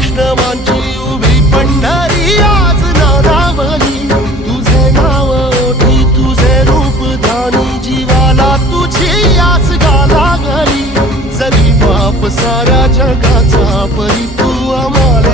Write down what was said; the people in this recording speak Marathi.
वैष्णवांची उभी पंढरी आज नानावली, तुझे नाव ओठी तुझे रूप ध्यानी, जीवाला तुझी आस गाला घरी, जरी बाप साऱ्या जगाचा परी तू आम्हाला